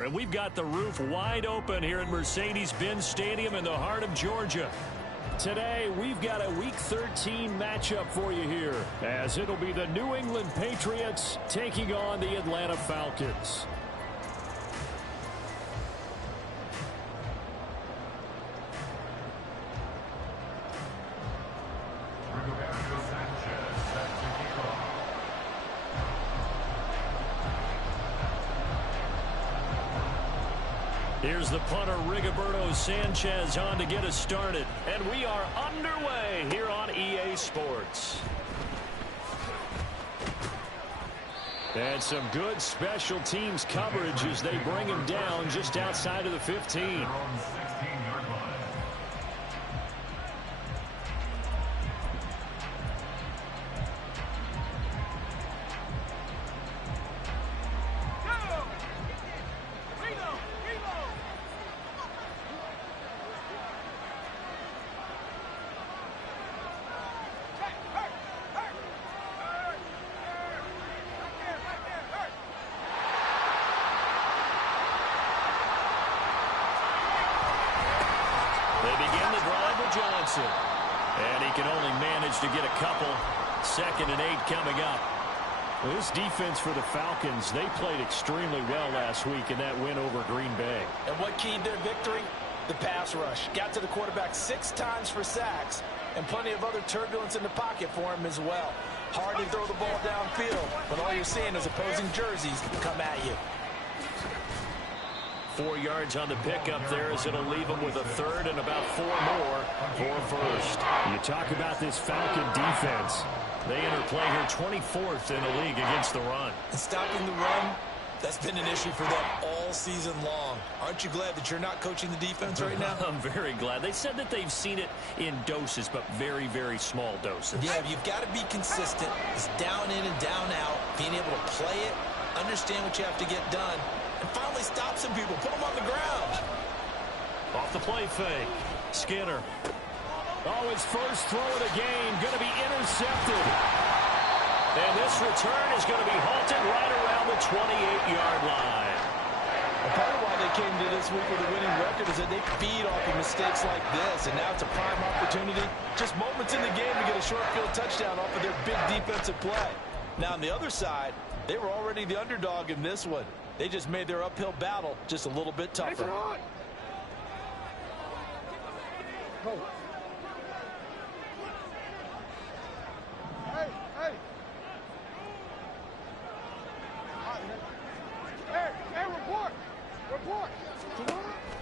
And we've got the roof wide open here at Mercedes-Benz Stadium in the heart of Georgia. Today, we've got a Week 13 matchup for you here, as it'll be the New England Patriots taking on the Atlanta Falcons. Here's the punter, Rigoberto Sanchez, on to get us started. And we are underway here on EA Sports. And some good special teams coverage as they bring him down just outside of the 15. And he can only manage to get a couple. 2nd and 8 coming up. Well, this defense for the Falcons, they played extremely well last week in that win over Green Bay. And what keyed their victory? The pass rush. Got to the quarterback 6 times for sacks, and plenty of other turbulence in the pocket for him as well. Hard to throw the ball downfield when all you're seeing is opposing jerseys come at you. 4 yards on the pickup there, as it'll leave him with a 3rd and about 4 more for 1st. You talk about this Falcon defense. They interplay here 24th in the league against the run. And stopping the run, that's been an issue for them all season long. Aren't you glad that you're not coaching the defense right now? I'm very glad. They said that they've seen it in doses, but very, very small doses. Yeah, you've got to be consistent. It's down in and down out, being able to play it, understand what you have to get done, and finally stop some people, put them on the ground. Off the play fake. Skinner. Oh, his first throw of the game going to be intercepted. And this return is going to be halted right around the 28-yard line. And part of why they came to this week with a winning record is that they feed off of mistakes like this, and now it's a prime opportunity. Just moments in the game to get a short field touchdown off of their big defensive play. Now on the other side, they were already the underdog in this one. They just made their uphill battle just a little bit tougher.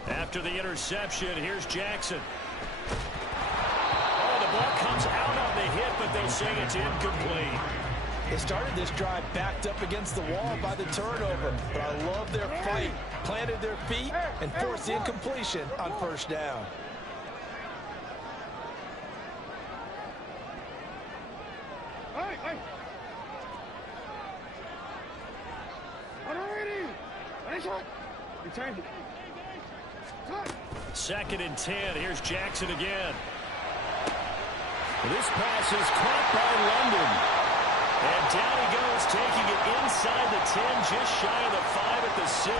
After the interception, here's Jackson. Oh, the ball comes out on the hit, but they'll say it's incomplete. They started this drive backed up against the wall by the turnover, but I love their fight. Planted their feet and forced the incompletion on 1st down. Second and 10. Here's Jackson again. This pass is caught by London. And down he goes, taking it inside the 10, just shy of the 5 at the 6.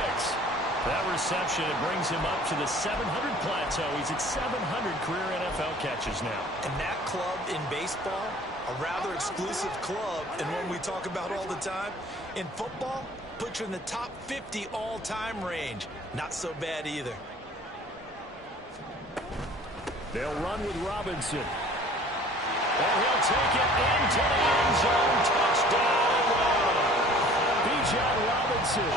That reception, it brings him up to the 700 plateau. He's at 700 career NFL catches now. And that club in baseball, a rather exclusive club, and one we talk about all the time. In football, puts you in the top 50 all-time range. Not so bad either. They'll run with Robinson. And he'll take it into the end zone. Touchdown. Bijan Robinson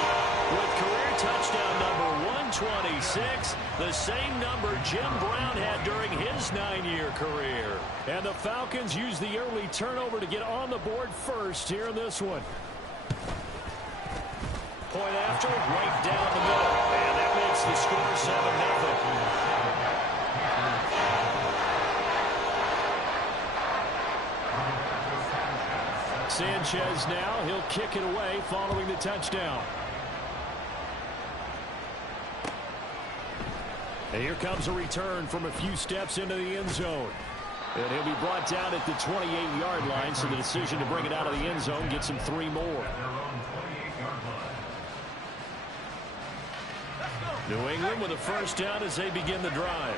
with career touchdown number 126. The same number Jim Brown had during his 9-year career. And the Falcons use the early turnover to get on the board first here in this one. Point after, right down the middle. And that makes the score 7-0. Sanchez now, he'll kick it away following the touchdown. And here comes a return from a few steps into the end zone. And he'll be brought down at the 28-yard line, so the decision to bring it out of the end zone gets him 3 more. New England with a first down as they begin the drive.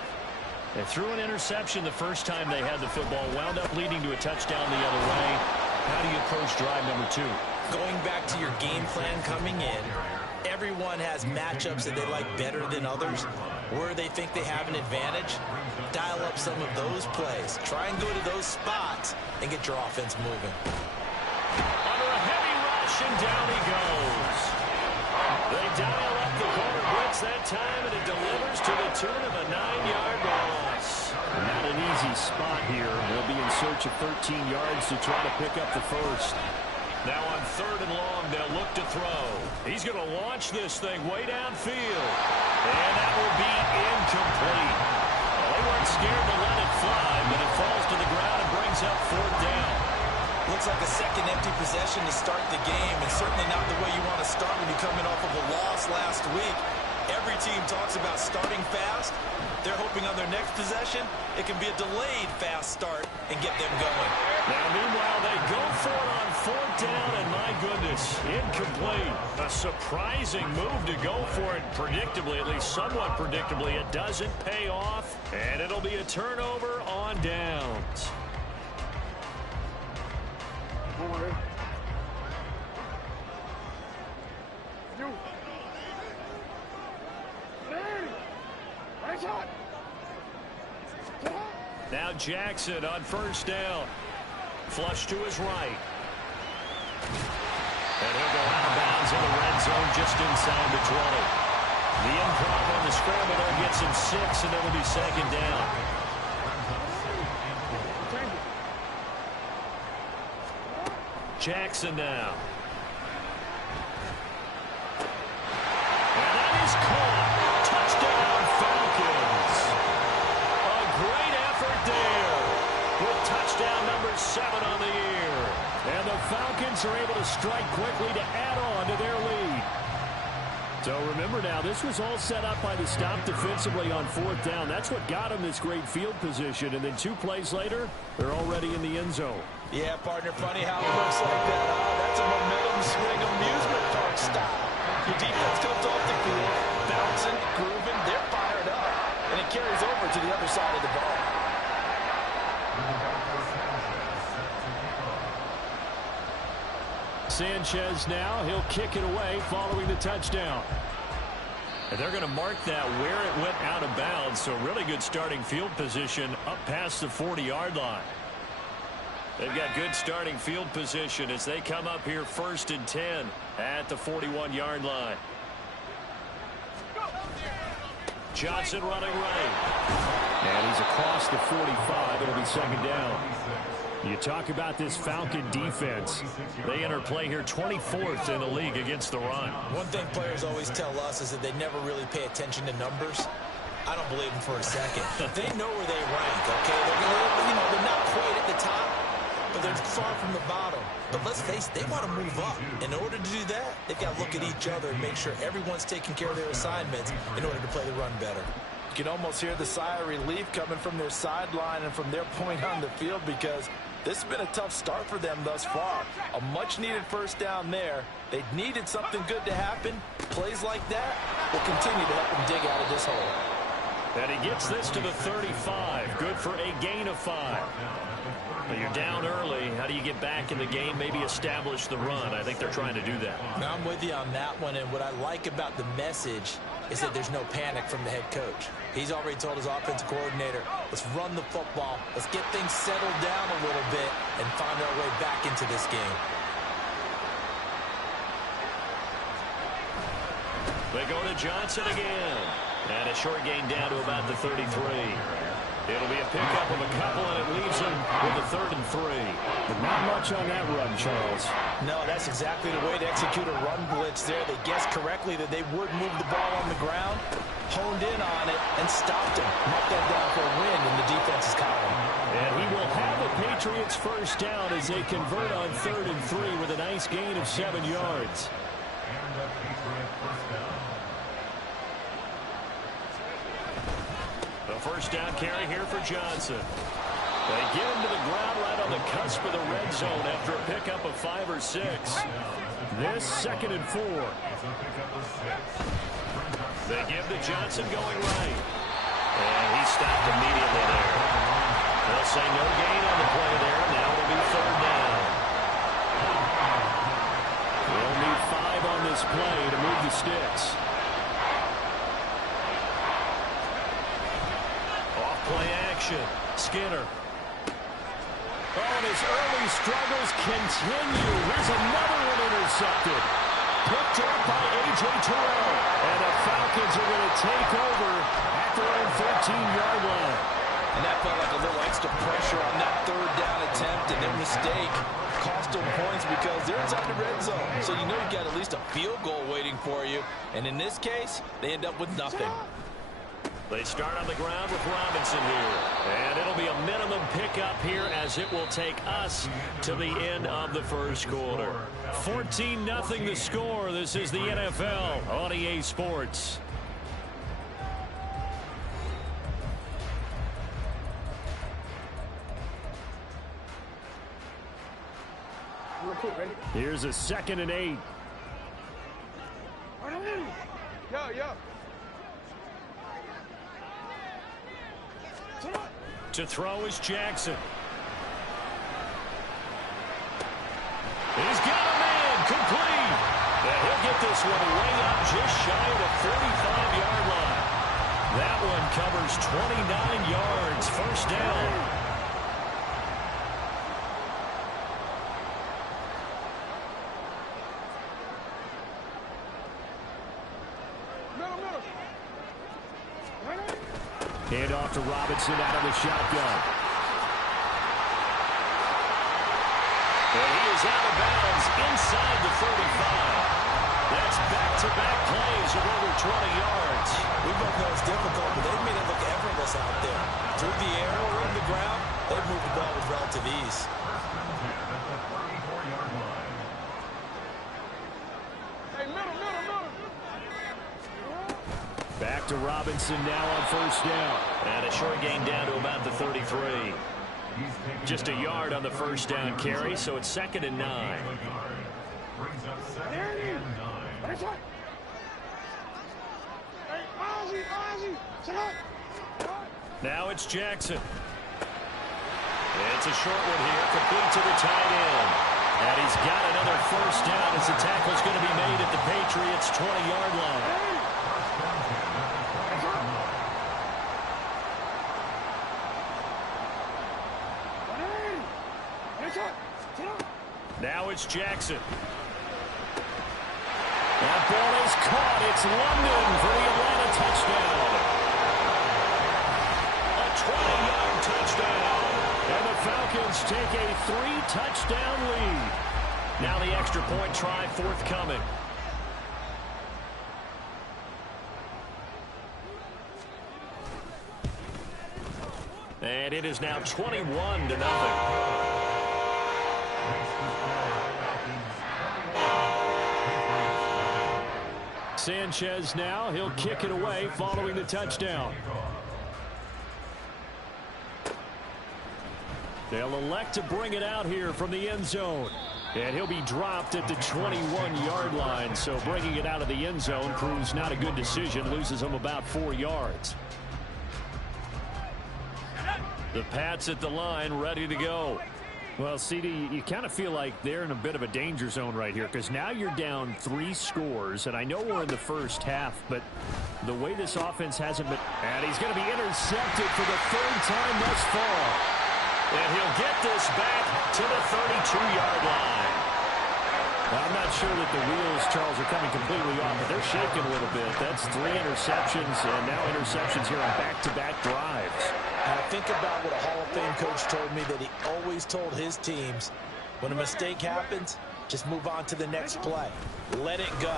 They threw an interception the first time they had the football, wound up leading to a touchdown the other way. How do you approach drive number 2? Going back to your game plan coming in, everyone has matchups that they like better than others, where they think they have an advantage. Dial up some of those plays. Try and go to those spots and get your offense moving. Under a heavy rush, and down he goes. They dial up the corner blitz that time, and it delivers to the tune of a 9-yard loss. Not an easy spot here. They'll be in search of 13 yards to try to pick up the first. Now on 3rd and long, they'll look to throw. He's going to launch this thing way downfield. And that will be incomplete. Well, they weren't scared to let it fly, but it falls to the ground and brings up 4th down. Looks like a second empty possession to start the game, and certainly not the way you want to start when you're coming off of a loss last week. Every team talks about starting fast. They're hoping on their next possession, it can be a delayed fast start and get them going. Now, meanwhile, they go for it on 4th down, and my goodness, incomplete. A surprising move to go for it, predictably, at least somewhat predictably. It doesn't pay off, and it'll be a turnover on downs. Now Jackson on 1st down. Flush to his right. And he'll go out of bounds in the red zone just inside the 20. The improv on the scramble there gets him 6, and it'll be 2nd down. Jackson now. And that is caught. Touchdown, Falcons. A great effort there with touchdown number 7 on the year. And the Falcons are able to strike quickly to add on to their lead. So remember now, this was all set up by the stop defensively on 4th down. That's what got them this great field position. And then 2 plays later, they're already in the end zone. Yeah, partner, funny how it looks like that. That's a momentum swing amusement park style. Your defense comes off the field, bouncing, grooving, they're fired up, and it carries over to the other side of the ball. Sanchez now, he'll kick it away following the touchdown. And they're going to mark that where it went out of bounds, so really good starting field position up past the 40-yard line. They've got good starting field position as they come up here 1st and 10 at the 41-yard line. Johnson running right. And he's across the 45. It'll be 2nd down. You talk about this Falcon defense. They enter play here 24th in the league against the run. One thing players always tell us is that they never really pay attention to numbers. I don't believe them for a second. They know where they rank, okay? They're not quite at the top, but they're far from the bottom. But let's face it, they want to move up. In order to do that, they've got to look at each other and make sure everyone's taking care of their assignments in order to play the run better. You can almost hear the sigh of relief coming from their sideline and from their point on the field, because this has been a tough start for them thus far. A much-needed first down there. They needed something good to happen. Plays like that will continue to help them dig out of this hole. And he gets this to the 35. Good for a gain of 5. But you're down early. How do you get back in the game, maybe establish the run? I think they're trying to do that. Now, I'm with you on that one, and what I like about the message is that there's no panic from the head coach. He's already told his offensive coordinator, let's run the football, let's get things settled down a little bit and find our way back into this game. They go to Johnson again. And a short gain down to about the 33. It'll be a pickup of a couple, and it leaves him with a 3rd and 3. But not much on that run, Charles. No, that's exactly the way to execute a run blitz there. They guessed correctly that they would move the ball on the ground, honed in on it, and stopped him. Marked that down for a win in the defense's column. And he will have a Patriots first down as they convert on 3rd and 3 with a nice gain of 7 yards. First down carry here for Johnson. They get him to the ground right on the cusp of the red zone after a pickup of 5 or 6. This 2nd and 4. They give to Johnson going right. And he stopped immediately there. They'll say no gain on the play there. Now it'll be third down. They'll need 5 on this play to move the sticks. Off play action. Skinner. Oh, and his early struggles continue. Here's another one intercepted. Picked up by A.J. Terrell. And the Falcons are going to take over at their own 13-yard line. And that felt like a little extra pressure on that third down attempt, and their mistake cost them points because they're inside the red zone. So you know you've got at least a field goal waiting for you. And in this case, they end up with nothing. They start on the ground with Robinson here. And it'll be a minimum pickup here as it will take us to the end of the first quarter. 14-0 the score. This is the NFL on EA Sports. Here's a 2nd and 8. To throw is Jackson. He's got a man complete. And he'll get this one way up just shy of the 45-yard line. That one covers 29 yards. First down. Hand off to Robinson out of the shotgun. And he is out of bounds inside the 35. That's back-to-back plays of over 20 yards. We both know it's difficult, but they've made it look effortless out there. Through the air or in the ground, they've moved the ball with relative ease. Back to Robinson now on first down. And a short gain down to about the 33. Just a yard on the first down carry, so it's 2nd and 9. Now it's Jackson. It's a short one here, complete to the tight end. And he's got another first down as the tackle's going to be made at the Patriots' 20-yard line. Now it's Jackson. That ball is caught. It's London for the Atlanta touchdown. A 20-yard touchdown. And the Falcons take a 3-touchdown lead. Now the extra point try forthcoming. And it is now 21-0. Sanchez now, he'll kick it away following the touchdown. They'll elect to bring it out here from the end zone. And he'll be dropped at the 21-yard line. So bringing it out of the end zone proves not a good decision. Loses him about 4 yards. The Pats at the line ready to go. Well, CD, you kind of feel like they're in a bit of a danger zone right here because now you're down 3 scores, and I know we're in the first half, but the way this offense hasn't been... And he's going to be intercepted for the 3rd time thus far. And he'll get this back to the 32-yard line. I'm not sure that the wheels, Charles, are coming completely off, but they're shaking a little bit. That's 3 interceptions, and now interceptions here on back-to-back drives. And I think about what a Hall of Fame coach told me, that he always told his teams, when a mistake happens, just move on to the next play. Let it go.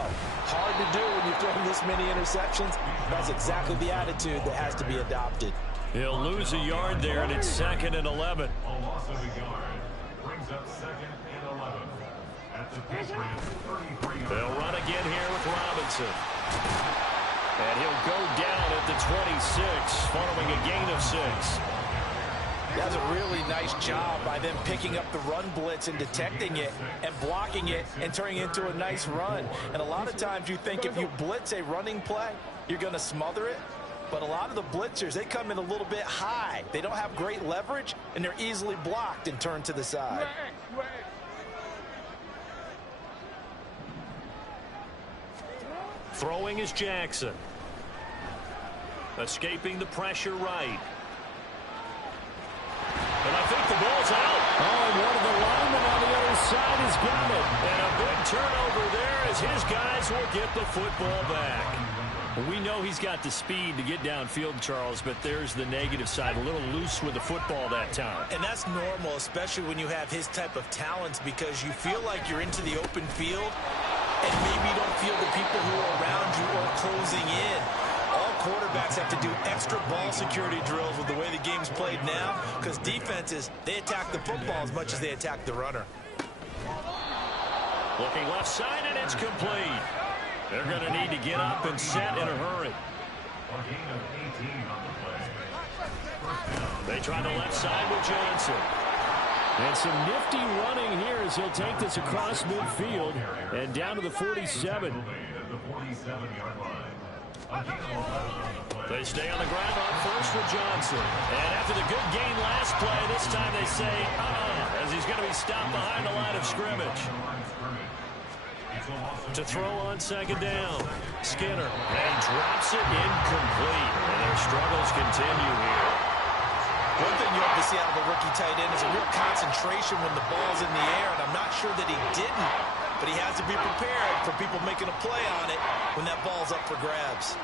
Hard to do when you're throwing this many interceptions. That's exactly the attitude that has to be adopted. He'll lose a yard there, and it's 2nd and 11. A loss of a yard brings up 2nd and 11. At the Patriots 33. They'll run again here with Robinson. And he'll go down at the 26, following a gain of 6. That's a really nice job by them picking up the run blitz and detecting it and blocking it and turning it into a nice run. And a lot of times you think if you blitz a running play, you're going to smother it. But a lot of the blitzers, they come in a little bit high. They don't have great leverage, and they're easily blocked and turned to the side. Throwing is Jackson. Escaping the pressure right. And I think the ball's out. Oh, and one of the linemen on the other side has got it. And a big turnover there as his guys will get the football back. Well, we know he's got the speed to get downfield, Charles, but there's the negative side. A little loose with the football that time. And that's normal, especially when you have his type of talents, because you feel like you're into the open field and maybe you don't feel the people who are around you or closing in. All quarterbacks have to do extra ball security drills with the way the game's played now, because defenses, they attack the football as much as they attack the runner. Looking left side, and it's complete. They're going to need to get up and set in a hurry. They try the left side with Johnson. And some nifty running here as he'll take this across midfield and down to the 47. They stay on the ground on first with Johnson. And after the good gain last play, this time they say, as he's going to be stopped behind the line of scrimmage. To throw on second down. Skinner. And drops it incomplete. And their struggles continue here. One thing you have to see out of a rookie tight end is a real concentration when the ball's in the air, and I'm not sure that he didn't, but he has to be prepared for people making a play on it when that ball's up for grabs.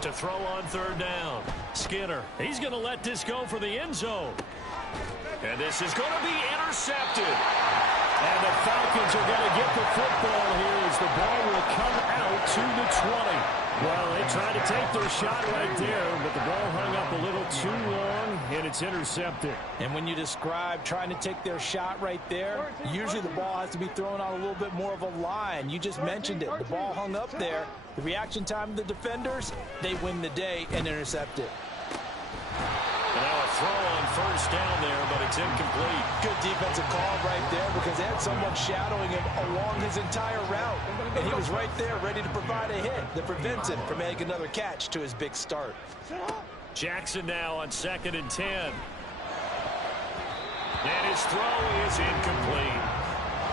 To throw on third down. Skinner. He's going to let this go for the end zone. And this is going to be intercepted. And the Falcons are going to get the football here as the ball will come out to the 20. Well, they tried to take their shot right there, but the ball hung up a little too long, and it's intercepted. And when you describe trying to take their shot right there, usually the ball has to be thrown on a little bit more of a line. You just mentioned it. The ball hung up there. The reaction time of the defenders, they win the day and intercept it. And now a throw on first down there, but it's incomplete. Good defensive call right there because they had someone shadowing him along his entire route. And he was right there ready to provide a hit that prevents him from making another catch to his big start. Jackson now on 2nd and 10. And his throw is incomplete.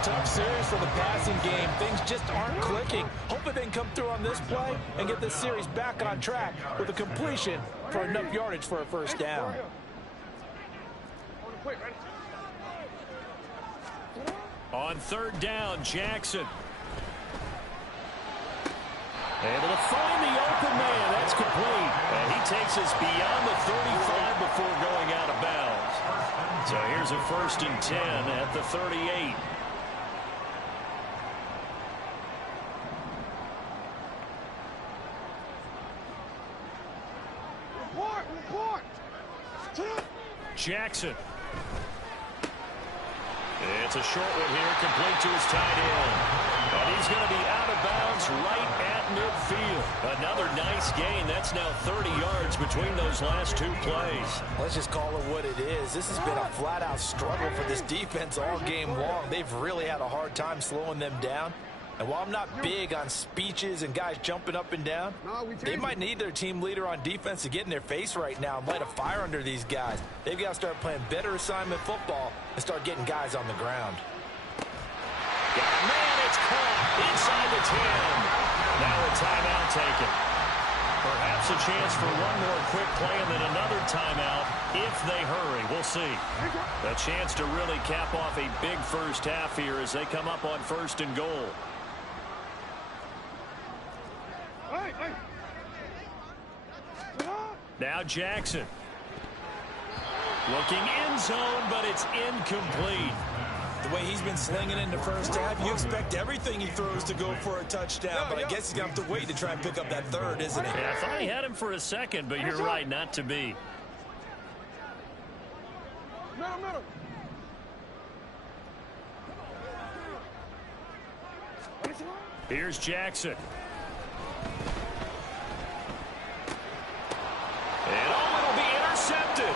Tough series for the passing game. Things just aren't clicking. Hopefully they can come through on this play and get this series back on track with a completion for enough yardage for a first down. On third down, Jackson. Able to find the open man. That's complete. And he takes us beyond the 35 before going out of bounds. So here's a 1st and 10 at the 38. Jackson. It's a short one here, complete to his tight end. And he's going to be out of bounds right at midfield. Another nice gain. That's now 30 yards between those last two plays. Let's just call it what it is. This has been a flat-out struggle for this defense all game long. They've really had a hard time slowing them down. And while I'm not big on speeches and guys jumping up and down, they might need their team leader on defense to get in their face right now and light a fire under these guys. They've got to start playing better assignment football and start getting guys on the ground. Man, it's caught inside the 10. Now a timeout taken. Perhaps a chance for one more quick play and then another timeout if they hurry. We'll see. A chance to really cap off a big first half here as they come up on 1st and goal. Now Jackson. Looking end zone, but it's incomplete. The way he's been slinging in the first half, you expect everything he throws to go for a touchdown, but I guess he's going to have to wait to try and pick up that third, isn't he? Yeah, I thought he had him for a second, but you're right, not to be. Here's Jackson. And it'll be intercepted.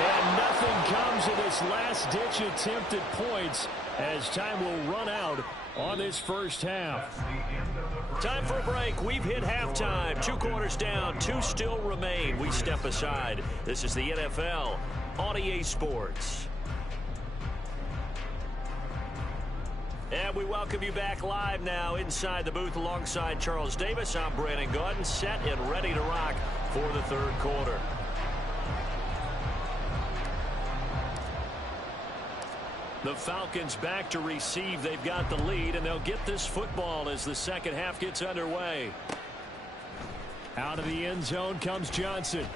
And nothing comes of this last-ditch attempt at points as time will run out on this first half. Time for a break. We've hit halftime. 2 quarters down, 2 still remain. We step aside. This is the NFL on EA Sports. And we welcome you back live now inside the booth alongside Charles Davis. I'm Brandon Gaudin, set and ready to rock for the third quarter. The Falcons back to receive. They've got the lead, and they'll get this football as the second half gets underway. Out of the end zone comes Johnson.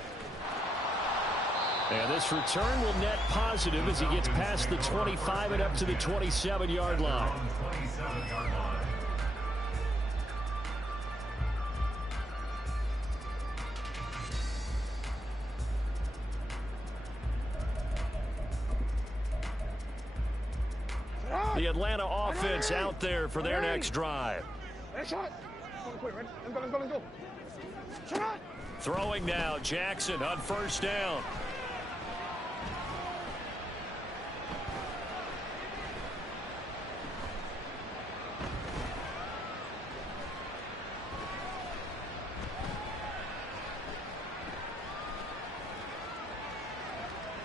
And this return will net positive as he gets past the 25 and up to the 27-yard line. The Atlanta offense out there for their next drive. Throwing now, Jackson on first down.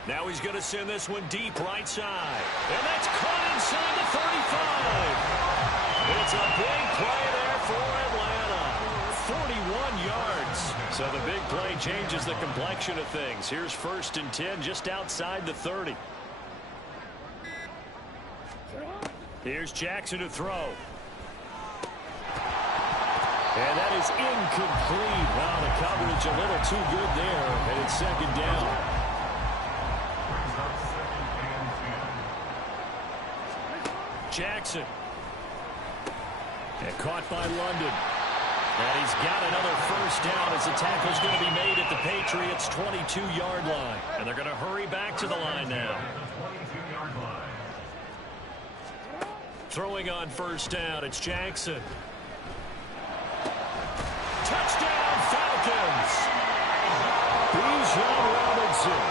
Now he's going to send this one deep right side. And that's caught inside the 35. It's a big play there for Atlanta. 41 yards. So the big play changes the complexion of things. Here's 1st and 10 just outside the 30. Here's Jackson to throw. And that is incomplete. Wow, the coverage a little too good there. And it's 2nd down. Jackson. And caught by London. And he's got another first down as the tackle's going to be made at the Patriots' 22-yard line. And they're going to hurry back to the line now. Throwing on first down, it's Jackson. Touchdown, Falcons! Bijan Robinson.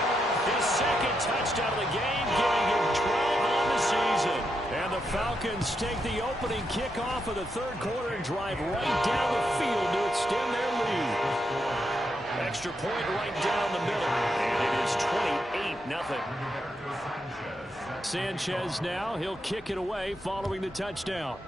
His 2nd touchdown of the game, giving him 12 on the season. And the Falcons take the opening kickoff of the third quarter and drive right down the field to extend their lead. Extra point right down the middle. And it is 28-0. Sanchez now. He'll kick it away following the touchdown.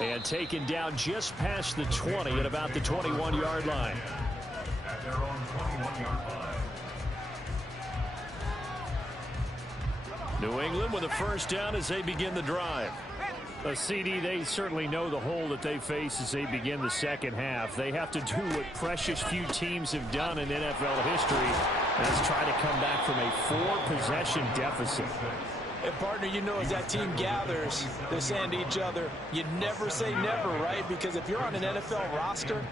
And taken down just past the 20 at about the 21-yard line. At their own 21-yard line. New England with a first down as they begin the drive. A CD, they certainly know the hole that they face as they begin the second half. They have to do what precious few teams have done in NFL history, and that's try to come back from a 4-possession deficit. And, partner, you know, as that team gathers, they're saying to each other, you never say never, right? Because if you're on an NFL roster,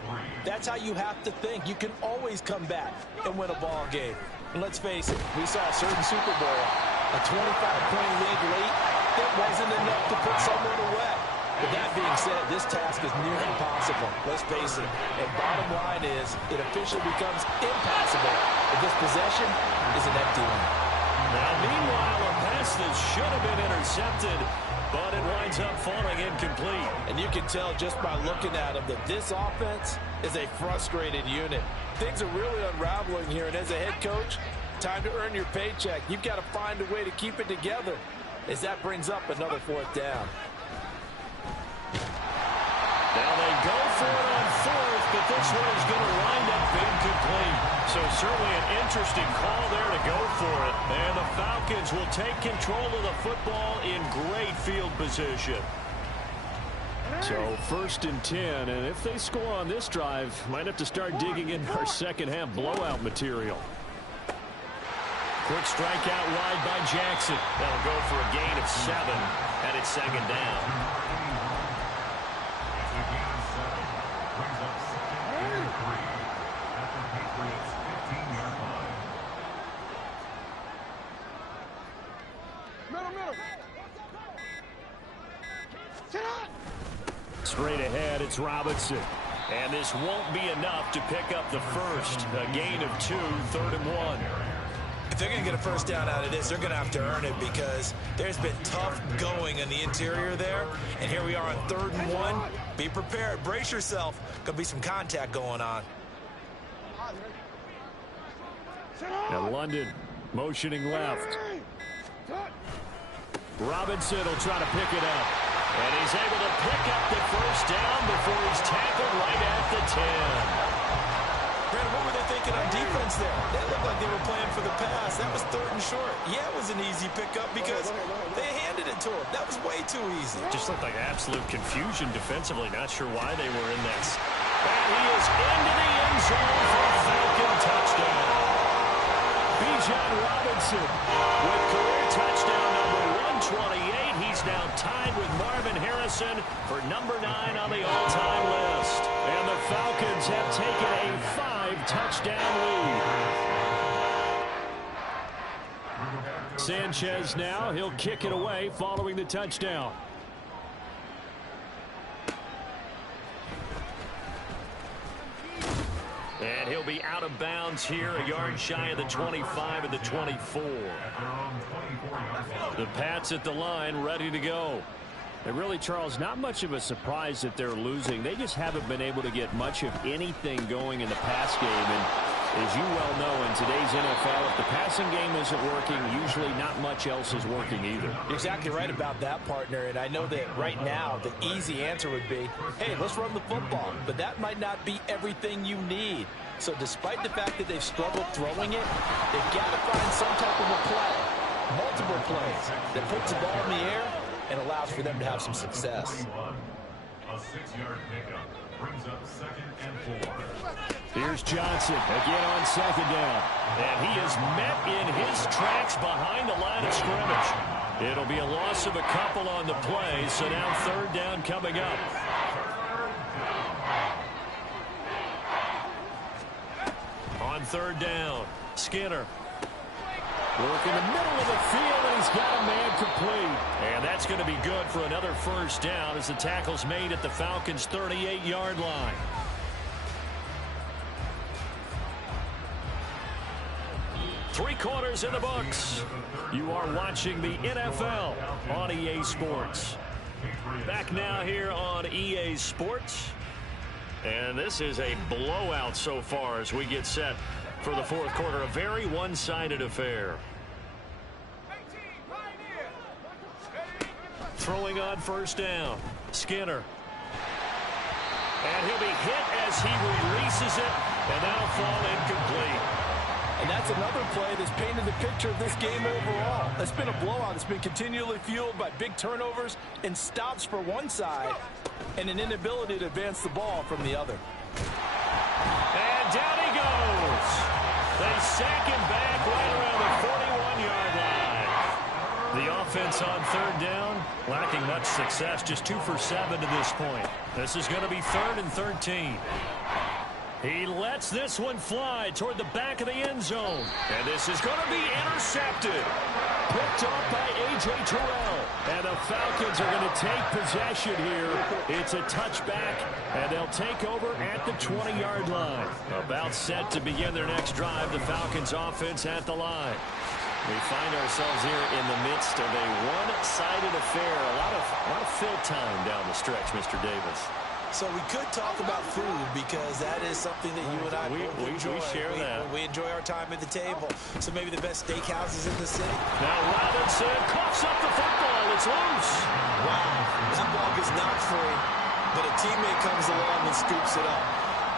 that's how you have to think. You can always come back and win a ball game. And let's face it, we saw a certain Super Bowl, a 25-point lead late, that wasn't enough to put someone away. But that being said, this task is near impossible. Let's face it. And bottom line is, it officially becomes impossible if this possession is an empty one. Now, meanwhile, a pass that should have been intercepted, but it winds up falling incomplete. And you can tell just by looking at them that this offense is a frustrated unit. Things are really unraveling here, and as a head coach, time to earn your paycheck. You've got to find a way to keep it together as that brings up another 4th down. Now they go for it on 4th, but this one is going to wind up incomplete. So certainly an interesting call there to go for it. And the Falcons will take control of the football in great field position. So 1st and 10, and if they score on this drive, might have to start digging in our second half blowout material. Quick strike out wide by Jackson. That'll go for a gain of 7, and it's 2nd down. Straight ahead, it's Robinson. And this won't be enough to pick up the first. A gain of 2, 3rd and 1. If they're going to get a first down out of this, they're going to have to earn it because there's been tough going in the interior there. And here we are on 3rd and 1. Be prepared. Brace yourself. Going to be some contact going on. And London motioning left. Robinson will try to pick it up. And he's able to pick up the first down before he's tackled right at the 10. Brandon, what were they thinking on defense there? They looked like they were playing for the pass. That was 3rd and short. Yeah, it was an easy pickup because they handed it to him. That was way too easy. Just looked like absolute confusion defensively. Not sure why they were in this. And he is into the end zone for a Falcon touchdown. Bijan Robinson with career touchdown number 128. He's now tied with Marvin Harrison for number 9 on the all-time list. And the Falcons have taken a 5-touchdown lead. Sanchez now, he'll kick it away following the touchdown. And he'll be out of bounds here, a yard shy of the 25 and the 24. The Pats at the line, ready to go. And really, Charles, not much of a surprise that they're losing. They just haven't been able to get much of anything going in the pass game. And as you well know, in today's NFL, if the passing game isn't working, usually not much else is working either. You're exactly right about that, partner. And I know that right now the easy answer would be, hey, let's run the football. But that might not be everything you need. So despite the fact that they've struggled throwing it, they've got to find some type of a play, multiple plays, that puts the ball in the air and allows for them to have some success. A 6-yard pickup brings up 2nd and 4. Here's Johnson again on 2nd down. And he is met in his tracks behind the line of scrimmage. It'll be a loss of a couple on the play, so now 3rd down coming up. On 3rd down, Skinner. Work in the middle of the field, and he's got a man complete. And that's going to be good for another first down as the tackle's made at the Falcons' 38-yard line. Three quarters in the books. You are watching the NFL on EA Sports. Back now here on EA Sports. And this is a blowout so far as we get set for the 4th quarter. A very one-sided affair. Throwing on 1st down. Skinner. And he'll be hit as he releases it, and that'll fall incomplete. And that's another play that's painted the picture of this game overall. It's been a blowout. It's been continually fueled by big turnovers and stops for one side and an inability to advance the ball from the other. And down he goes. They sack him back right around the 41-yard line. The offense on 3rd down, lacking much success, just 2 for 7 to this point. This is going to be 3rd and 13. He lets this one fly toward the back of the end zone. And this is going to be intercepted. Picked off by A.J. Terrell. And the Falcons are going to take possession here. It's a touchback, and they'll take over at the 20-yard line. About set to begin their next drive. The Falcons offense at the line. We find ourselves here in the midst of a one-sided affair. A lot of fill time down the stretch, Mr. Davis. So we could talk about food because that is something that you and I both enjoy. We share that. We enjoy our time at the table. So maybe the best steakhouses in the city. Now Robinson coughs up the football. It's loose. Wow. That ball gets knocked free, but a teammate comes along and scoops it up.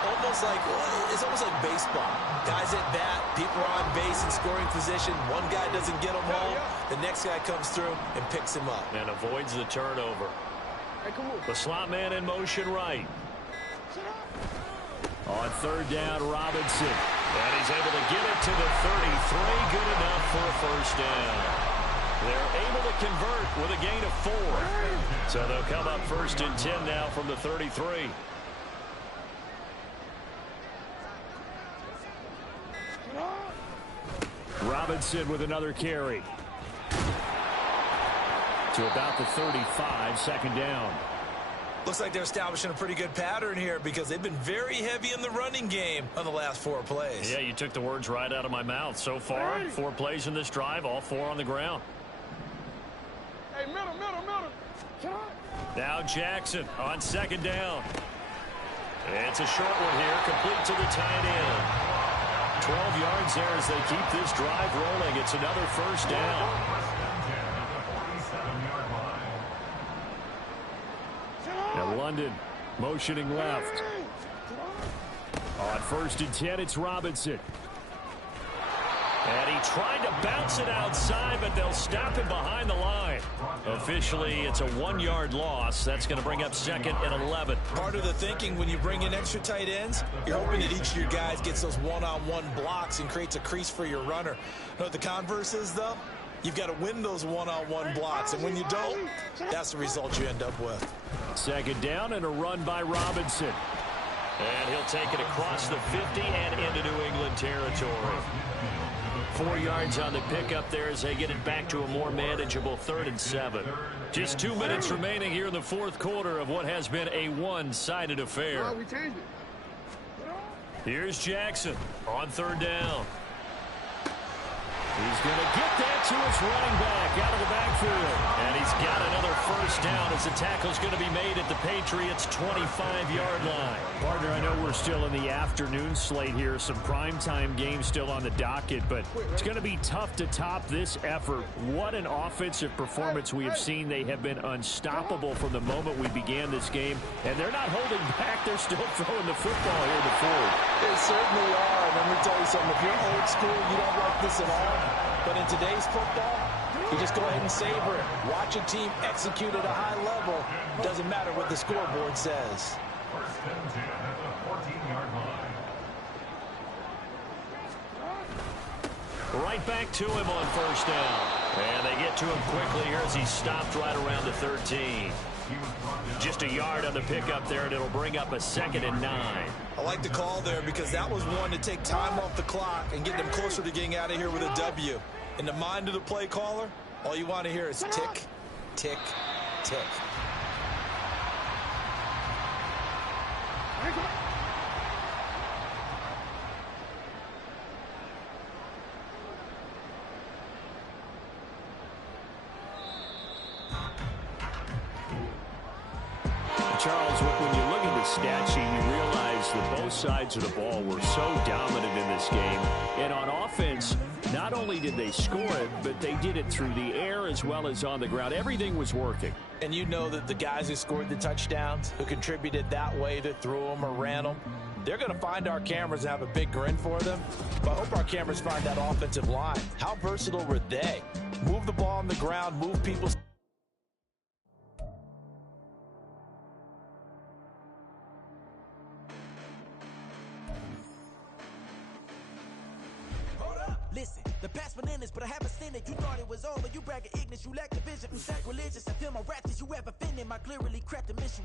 It's almost like baseball. Guys at bat, people are on base in scoring position. One guy doesn't get them home. The next guy comes through and picks him up. And avoids the turnover. The slot man in motion right. On 3rd down, Robinson. And he's able to get it to the 33. Good enough for a first down. They're able to convert with a gain of 4. So they'll come up 1st and 10 now from the 33. Robinson with another carry. To about the 35, 2nd down. Looks like they're establishing a pretty good pattern here because they've been very heavy in the running game on the last 4 plays. Yeah, you took the words right out of my mouth. So far, 4 plays in this drive, all 4 on the ground. Hey, middle. Now Jackson on 2nd down. It's a short one here, complete to the tight end. 12 yards there as they keep this drive rolling. It's another 1st down. Now London motioning left. On 1st and 10, it's Robinson. And he tried to bounce it outside, but they'll stop him behind the line. Officially, it's a 1-yard loss. That's going to bring up 2nd and 11. Part of the thinking when you bring in extra tight ends, you're hoping that each of your guys gets those one-on-one blocks and creates a crease for your runner. You know what the converse is, though? You've got to win those one-on-one blocks, and when you don't, that's the result you end up with. 2nd down and a run by Robinson. And he'll take it across the 50 and into New England territory. 4 yards on the pickup there as they get it back to a more manageable 3rd and 7. Just 2 minutes remaining here in the 4th quarter of what has been a one-sided affair. We changed it. Here's Jackson on 3rd down. He's going to get that to his running back out of the backfield. And he's got another 1st down as the tackle's going to be made at the Patriots' 25-yard line. Partner, I know we're still in the afternoon slate here. Some primetime games still on the docket, but it's going to be tough to top this effort. What an offensive performance we have seen. They have been unstoppable from the moment we began this game, and they're not holding back. They're still throwing the football here to Ford. They certainly are. And let me tell you something. If you're old school, you don't like this at all. But in today's football, you just go ahead and savor it. Watch a team execute at a high level. Doesn't matter what the scoreboard says. 1st and 10 at the 14-yard line. Right back to him on 1st down. And they get to him quickly here as he stopped right around the 13. Just a yard on the pickup there, and it'll bring up a 2nd and 9. I like the call there because that was one to take time off the clock and get them closer to getting out of here with a W. In the mind of the play caller, all you want to hear is tick, tick, tick. Charles, when you look at the stat sheet, you realize that both sides of the ball were so dominant in this game. And on offense, not only did they score it, but they did it through the air as well as on the ground. Everything was working. And you know that the guys who scored the touchdowns, who contributed that way, that threw them or ran them, they're going to find our cameras and have a big grin for them. But I hope our cameras find that offensive line. How versatile were they? Move the ball on the ground, move people. Listen, the past bananas, but I haven't seen it. You thought it was over. You bragging ignorance, you lack the vision. I'm sacrilegious. I feel my wrath. Did you ever finish my clearly crafted mission?